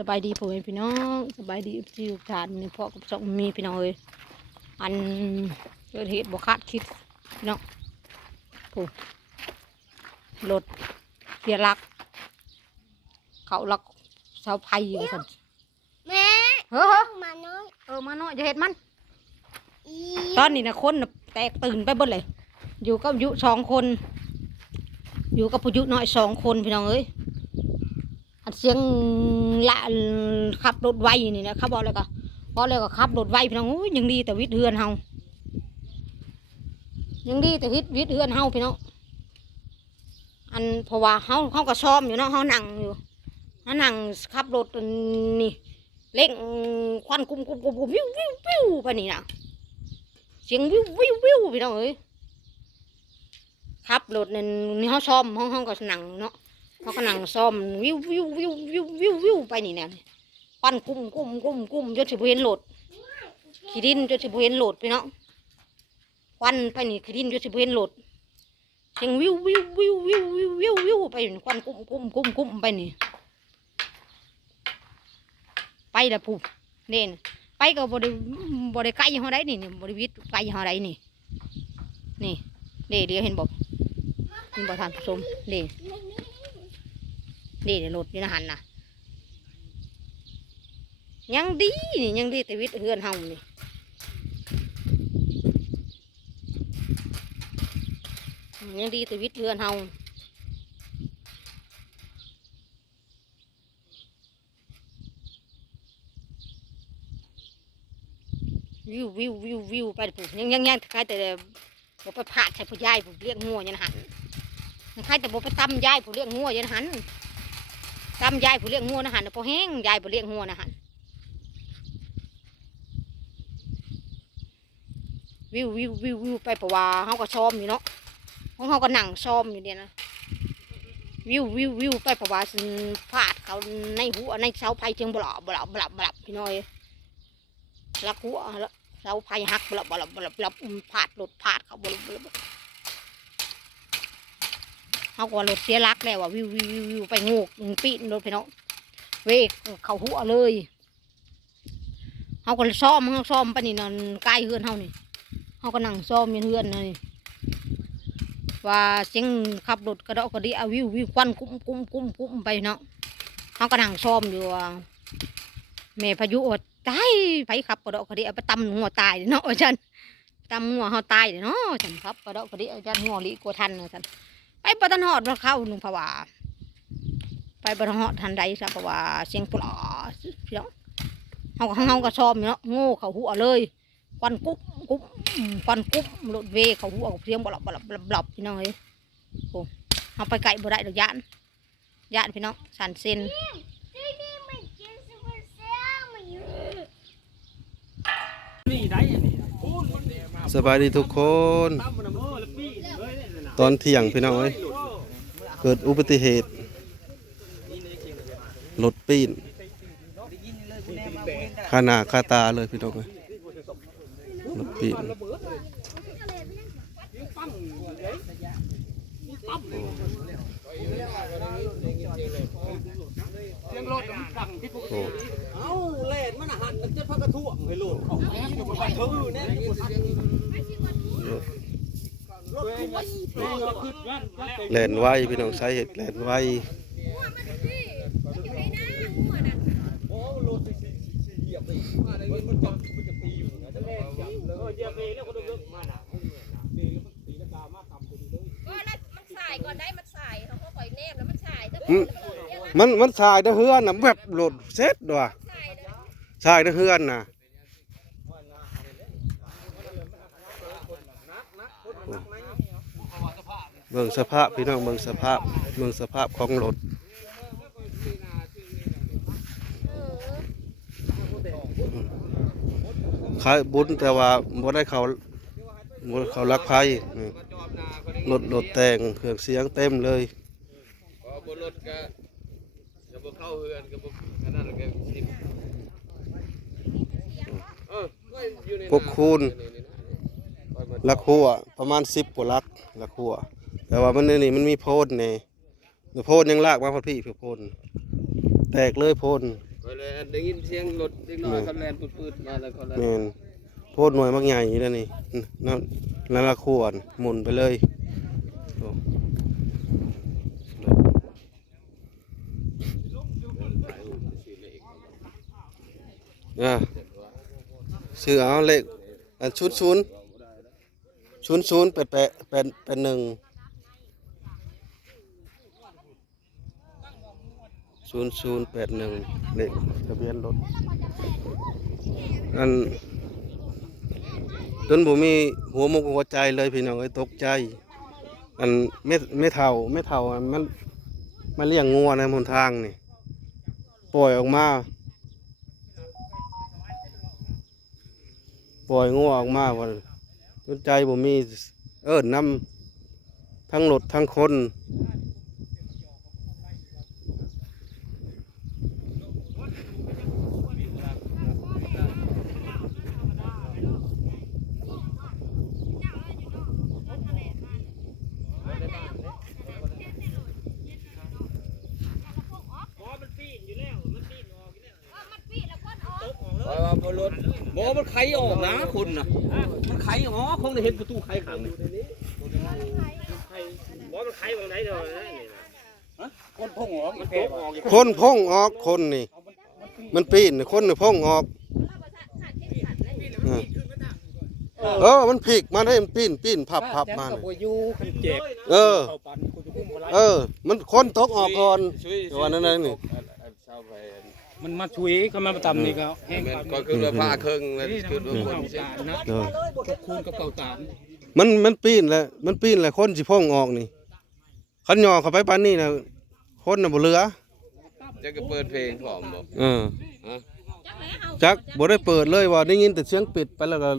สบายดีพ่อแม่พี่น้องสบายดีที่ทุกท่านนี่พ่อกับสองมีพี่น้องเอ้ยอันเกิดเหตุบ่คาดคิดพี่น้องผู้รถเสียหลักเขาหลักเสาไฟอยู่สั่น แม่ เฮ้อ มาน้อย มาหน่อยจะเห็นมัน อี ตอนนี้นะคนน่ะแตกตื่นไปเบิดเลยอยู่กับยุสองคน อยู่กับผู้ยุน้อยสองคนพี่น้องเอ้ยอันเสียงละขับรถไวนี่นะเขาบอกเลยก็ขับรถไวพี่น้องโอ้ยยังดีแต่วิทย์เฮือนเฮายังดีแต่วิทย์เฮือนเฮาพี่น้องอันเพราะว่าเฮาก็ซ้อมอยู่เนาะเฮานั่งอยู่เฮานั่งขับรถนี่เร่งควันกุมวิววิววิวไปนี่นะเสียงวิววิววิวพี่น้องเอ้ยขับรถนี่เฮาซ้อมเฮาก็นั่งเนาะเขาก็นั่งซ้อมวิววิววิววิววิววิวไปนี่เนี่ยปั้นกุ้มจนสิบเห็นโหลดขี้ดินจนสิบเห็นโหลดไปเนาะควันไปนี่ขี้ดินจนสิบเห็นโหลดเสียงวิววิววิววิววิววิววิวไปควันกุ้มไปนี่ไปละผู้เด่นไปก็บริไกลเขาได้นี่บริวิตไกลเขาได้นี่เดี๋ยวเห็นบอกทานผู้ชมเดี๋ยวรถนี่นะหันนะยังดีนี่ยังดีแต่วิทย์เฮือนเฮานี่ยังดีแต่วิทย์เฮือนเฮาวิววิววิววิวไปปุ๊บยังใครแต่บอกไปผ่าใส่ผู้ยายผู้เลี้ยงงัวยันหันใครแต่บอกไปตำยายผู้เลี้ยงงัวยันหันตำยายผู้เลี้ยงงัวนะหันพอแห้งยายผู้เลี้ยงงัวนะหันวิววิววิววิวไปเพราะว่าเขาก็ซ้อมอยู่เนาะเขาก็นั่งซ้อมอยู่เนี่ยนะวิววิววิวไปเพราะว่าฟาดเขาในหัวในเสาไฟเชียงบลับพี่น้อยลักหัวเสาไฟหักบลับผาดรถผาดเขาบลับเขาก็รถเสียลักแล้วว่ะวิววิววิวไปงูปีนรถพี่น้องเวกเขาหัวเลยเขาก็ซ้อมไปนี่นอนใกล้เฮือนเขานี่เขาก็นั่งซ้อมเฮือนนี่ว่าเสียงขับรถกระดกกระดิเอาวิววิวควันกุ้มไปเนาะเขาก็นั่งซ้อมอยู่แม่พายุตายไปขับกระดกกระดิเอาไปตำหัวตายเนาะอาจารย์ตำหัวเขาตายเนาะฉันครับกระดกกระดิอาจารย์หัวลิกลัวทันอาจารย์ไปปตันหอดเข้าหนุ่มผวาไปปตันหอดทันใดซะเพราะว่าเสียงปลอพี่น้องเขาก็ซ้อมเนาะโง่เขาหัวเลยควันกุ้มรถเวเขาหัวเพียงบลับพี่น้องเฮ้ยโอ้เขาไปไกลบ่ได้ดอกย่านพี่น้องสันเซนสบายดีทุกคนตอนเที่ยงพี่น้องเอ้ยเกิดอุบัติเหตุรถปีนคาหน้าคาตาเลยพี่น้องเอ้ยรถปีนโอ้เอาเล่นมันหันมันจะพักกระท่วงให้โหลดออกไปถือเนี่ยแล่นไว้พี่น้องใช้เห็ดแล่นไว้มันสายตะเฮือนน่ะแบบโหลดเซ็ตด้วยสายตะเฮือนน่ะเบิ่งสภาพพี่น้องเบิ่งสภาพของรถขายบุญแต่ว่าบ่ได้เขาลักไพ่รถแต่งเครื่องเสียงเต็มเลยพวกคูณลักหัวประมาณ10 กว่าลักหัวแต่ว่ามันนี่มันมีโพนเนี่ยโพนยังลากมาพอพี่โพนแตกเลยโพน ได้ยินเสียงรถเล็กน้อยเขาแล่นปืดๆมาแล้วเขาแล่น แม่นโพดหน่วยมักใหญ่แล้วนี่นั่นละขวดหมุนไปเลยโอ้ชื่อเอาเลขอัน00 008881 0081เลขทะเบียนรถอันจนบ่มีหัวมุกหัวใจเลยพี่น้องเอ้ยตกใจอันไม่เท่าอันมันเลี้ยงงัวในหนทางนี่ปล่อยออกมาปล่อยงัวออกมาว่าจนใจบ่มีนำทั้งรถทั้งคนรถบ่มันไขออกนะคุณน่ะมันไขอ๋อคงได้เห็นประตูไขขังนี่บ่มันไขวางไหนเด้อฮะคนพงออกมันตกออก คนพงออกคนนี่มันปีนคนนี่พงออกมันพลิกมาได้มันปีนพับมามันคนตกออกก่อนตัวนั้นนี่มันมาช่วยเขามาตำนี่ก็แห้ง ก็คือว่าผ้าเครื่องเลยคือว่าคนนะคูณกับเก่าตานมันปีนแล้วคนสิพงออกนี่คันย่อเข้าไปปานนี้นะคนน่ะบ่เหลือจะก็เปิดเพลงพร้อมบ่จักบ่ได้เปิดเลยว่าได้ยินแต่เสียงปิดไปแล้วก็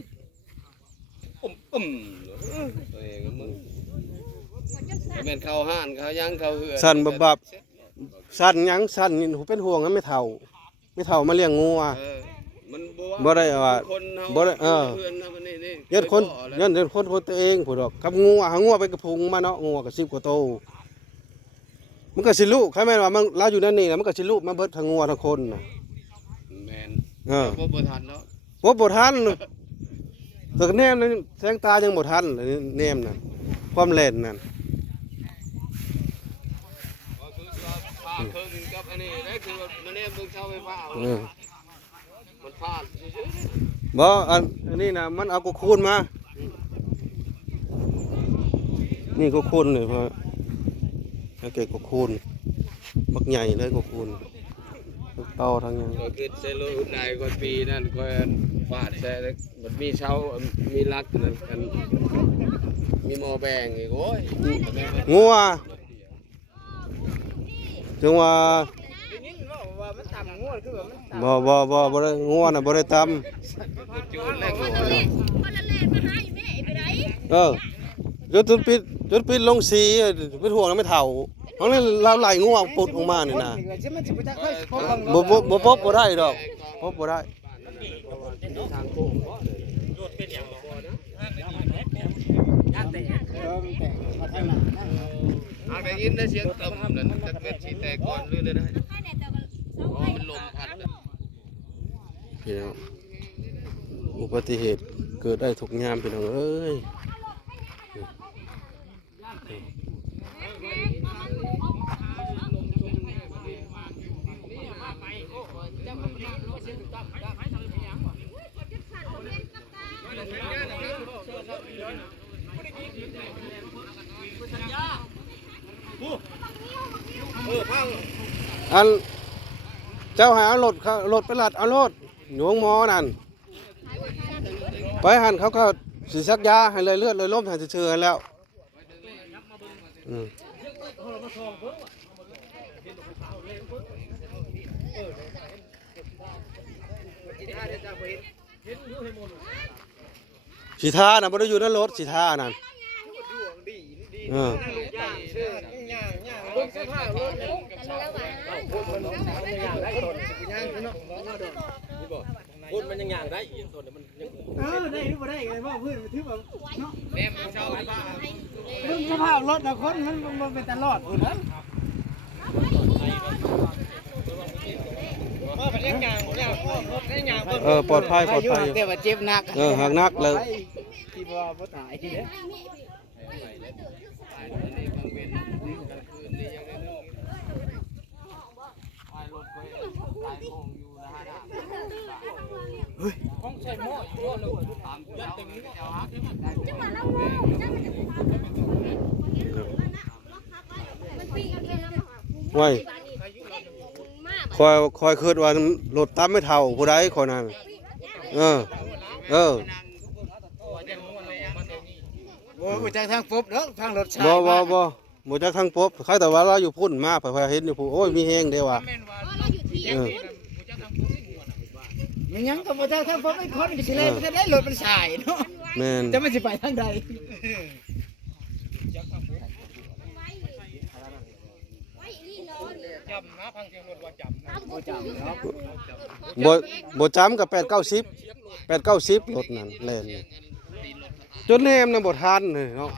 ตัวเองมึงแม่นเข้าห้านเขายังเข้าเหือสั่นบับสั่นหยังสั่นนี่เป็นห่วงนั้นไม่เฒ่ามาเลี้ยงงัวมันบ่ได้ว่าบ่ได้ยันคนตัวเองผู้ดอกกับงัวไปกระพุงมาเนาะงัวก็10กว่าโตมันก็สิลูกใครแม่นว่ามันลาอยู่นั่นนี่นะมันก็สิลูกมาเบิดทั้งงัวทั้งคนน่ะแม่นบ่ทันเนาะบ่ทันแต่แนมนั้นแสงตายังบ่ทันแนมน่ะความแล่นนั่นเครื่องกับอันนี้ได้คือมันเนี่ยเบิ่งเสาไฟฟ้ามันพลาดบ่อันนี้นะมันเอากคูนมานี่กคูนนี่พอเอาเก็บกคูนบักใหญ่เลยกคูนเตาทางยังก็คือเซโลอุ่นในก่อนปีนั่นก็ฟาดแซ่มันมีเสามีลักนั่นกันมีหม้อแบงอีกโอ้ยงัวจังว่าบ่ได้งัวน่ะบ่ได้ตำจนปิดลงสีเป็นห่วงแล้วไม่เฒ่าเพราะนั้นเราไหลงัวปุดออกมานี่นะบ่พบบ่ได้ดอกพบบ่ได้ได้ยินได้เสียงต่ำนั่นจะเกิดสีแตกก่อนหรือได้มันลมพัดพี่น้องอุบัติเหตุเกิดได้ทุกยามพี่น้องเอ้ยอันเจ้าหารถไปลัดเอารถหยวงหมอนั่นไปหันเขาสิซักยาให้เลยเลือดเลยล้มทางเชื่อแล้วสีท่าน่ะบ่ได้อยู่ในรถสีท่านั่นพูดมันยังได้อีกส่วนมันยังได้หรือบ่ได้ไงว่าพื้นถือว่าเนาะแม่มันเช่าไปบ้าสภาพรถนะคนมันเป็นตลอดพุ่นนะ ปลอดภัย แต่ว่าเจ็บหนัก หากนักเลย ที่ว่าบ่ตายเด้อ ไว้คอยคิดว่ารถตามไม่เท่าผู้ใดคนนั้นเออ บ่จักทางปุ๊บเด้อทางรถชา บ่จักทางปบใครแต่ว่าเราอยู่พุ่นมาพอเห็นอยู่พุ่นโอ้ยมีแฮงเด้อว่ะเออ มันยังก็บ่จักทางปุ๊บไอ้คนก็สิเลยบ่ได้รถมันสายเนาะ แม่น จะมันสิไปทางใด บ่จำกับ8-90รถนั่นแล่นจนแนมน่ะบ่ทันเลยเนาะ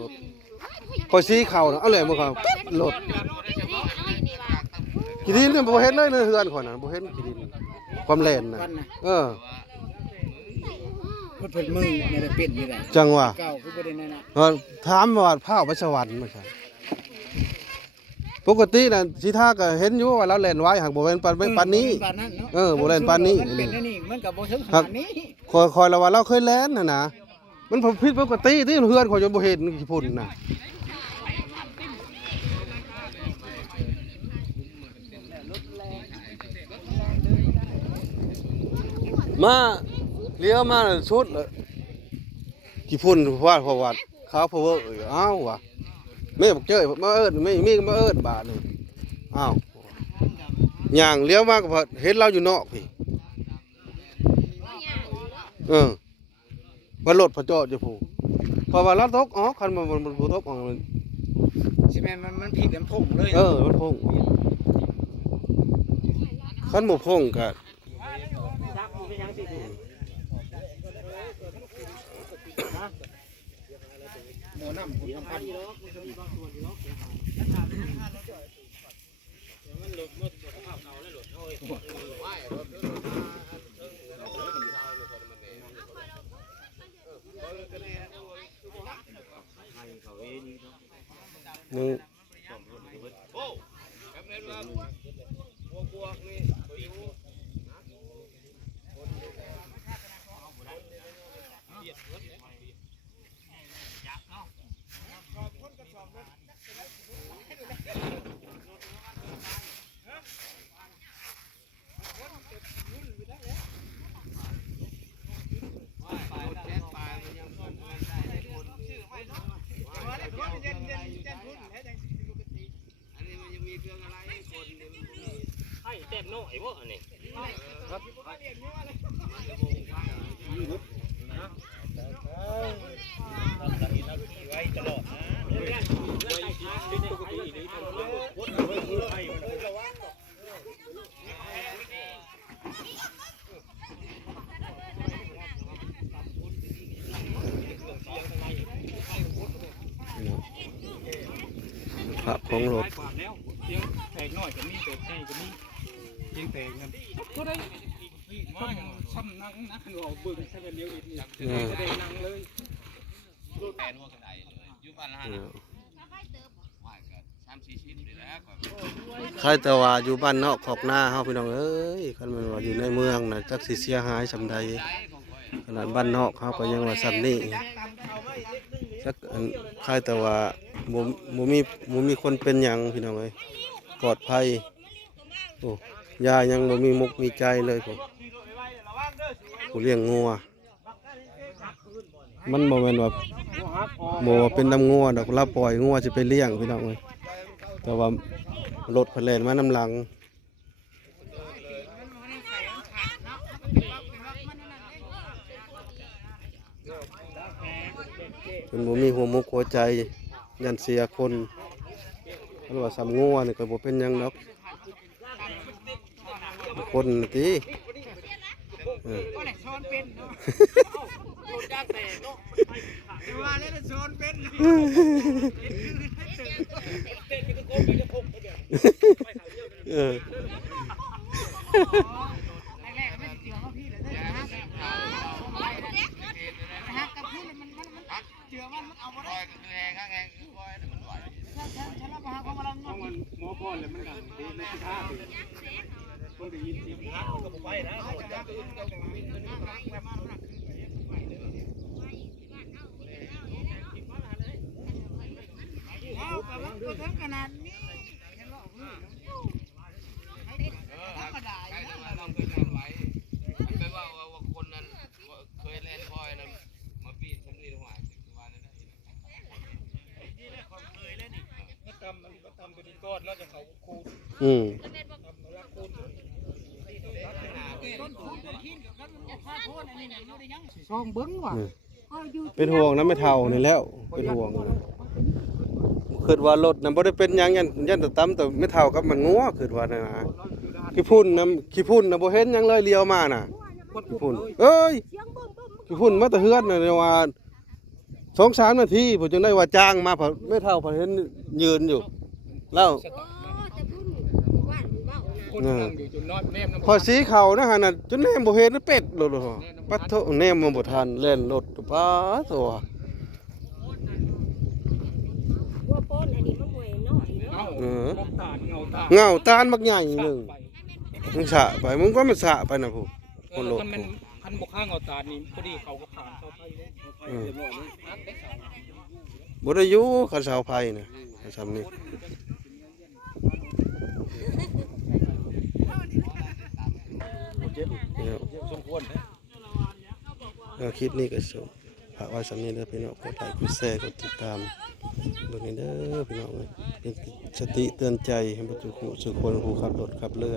รถคอยสีเข้าน่ะเอาเลยบ่เข้ารถขี้ดินเนี่ยบ่เห็นเลยในเฮือนข่อยน่ะบ่เห็นขี้ดินความแล่นน่ะเออ มันเพิ่นมือไม่ได้เป็นอยู่ได้ จังหวะ เก่าคือบ่ได้นั่นน่ะ ถามว่าพาไปสวรรค์บ่ใช่ปกติน่ะสิท่าก็เห็นอยู่ว่าเราเล่นไว้หากบ่แม่นปานนี้ ปานนั้นเนาะ บ่เล่นปานนี้ มันเป็นอันนี้มันก็บ่ถึงข ครั นา บ ดนี้ คอยละว่าเราเคยแล่นน่ะนะมันผิดปกติที่เฮือนข่อยจนบ่เห็นขี้พุ่นน่ะมาเลี้ยวมาชุดขี้พุ่นว่าเพราะว่าเขาเพราะว่าอ้าวว่ะแม่บอกเจ้ยมาเอิ้นไม่มีก็มาเอิ้นบาดนึงอ้าวย่างเลี้ยวมาก็เห็นเราอยู่นอกพี่ว่ารถพระจอดอยู่ผู้เพราะว่าเราตกอ๋อคันมันบ่ตกอ๋อ สิแม่นมันผิดกันพุ่งเลย มันพงคันบ่พงก็นึงพระของรถ ปาดแล้วเสียงแตกน้อยก็มีแตกใหญ่ก็มีเสียงแตกนั่นก็ได้มาอย่างช้ำนั่งนะเอาเบิ่งใส่เลี้ยวอีกนี่แสดงนั่งเลยแปลนหัวกระไดเลยอยู่บ้านละ5ว่าก็3-4 ชิ้นนี่แหละ ใครแต่ว่าอยู่บ้านนอกขอกหน้าเฮาพี่น้องเอ้ยคันมันว่าอยู่ในเมืองน่ะจักสิเสียหายซำใดขนาดบ้านนอกเฮาก็ยังว่าซั่นนี้จักใครแต่ว่าบ่มีคนเป็นหยังพี่น้องเอ้ยปลอดภัยโอ้ยายังบ่มีมุกมีใจเลยผมผู้เลี้ยงงัวมันบ่แม่นว่าบ่ว่าเป็นน้ำงัวดอกเราปล่อยงัวสิไปเลี้ยงพี่น้องเอ้ยแต่ว่ารถเพลนมาน้ำหลังเป็นบ่มีหัวมุกหัวใจยันเสียคนหรือว่าสำงัวนี่ก็บ่เป็นหยังดอกคนน่ะติ แรกๆไม่เจือเขาพี่เลยได้นะฮะกับพี่มันเจือมันเอามาได้ฉันรับมาหาของเรา เพราะมันหมอพ่อเลยมันดังดีในท่าคนได้ยินเสียงพระก็บ่ไปนะเอาแต่ว่าก็ทั้งขนาดนี้เห็นว่าธรรมดาอยู่นะ เราเคยทำไว้แปลว่าคนนั้นเคยเล่นบอยนั้นมาปีนฉันนี่หวายวันนั้น ก็ทำเป็นก้อนแล้วจะเขาคูณ อืม รักคูณ ต้นทุนต้นขี้กับมันจะพาโทษอันนี้เนี่ยอยู่ได้ยังช่องเบิ้งว่ะ เป็นห่วงนะไม่เท่านี่แล้วเป็นห่วงนะคิดว่ารถน่ะบ่ได้เป็นหยังยันแต่ตํแต่ไม่เท่ากับมันงัวคิดว่านะขี้พุ่นน่ะบ่เห็นหยังเลยเลี้ยวมาน่ะขี้พุ่นเอ้ยขี้พุ่นมาแต่เฮือนน่ะเรียกว่า 2-3 นาทีผมจึงได้ว่าจ้างมาเพราะไม่เท่าเพราะเห็นยืนอยู่แล้ว คนนั่งอยู่จนนอนแนมน้ำ พอสีเขานะฮะน่ะจนแนมบ่เห็นเป็ดโลดๆปัดโทแนมบ่ทันเล่นรถป้าตัว ว่าป้นอันนี้มันบ่น้อยเนาะ เงาตาด เงาตาลบักใหญ่หนึงมึงสะไปมึงก็มันสะไปนะผู้คนรถ มันพันบกข้างเงาตาดนี่พอดีเขาก็ผ่านเข้าไปเลย บ่ได้อยู่เขาเสาไฟน่ะทำนี่คลิปนี้ก็จบฝากไว้สำนี้เด้อพี่น้องกดไลค์กดแชร์กดติดตามเบิ่งเด้อพี่น้องเป็นสติเตือนใจให้บ่ทุกผู้ทุกคนผู้ขับรถขับเรือ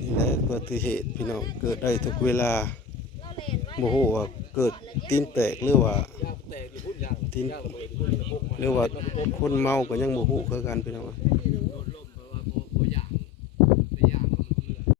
นี่แหละอุบัติเหตุพี่น้องเกิดได้ทุกเวลาบ่ฮู้ว่าเกิดตีนแตกหรือว่าตีนหรือว่าคนเมาก็ยังบ่ฮู้คือกันพี่น้อง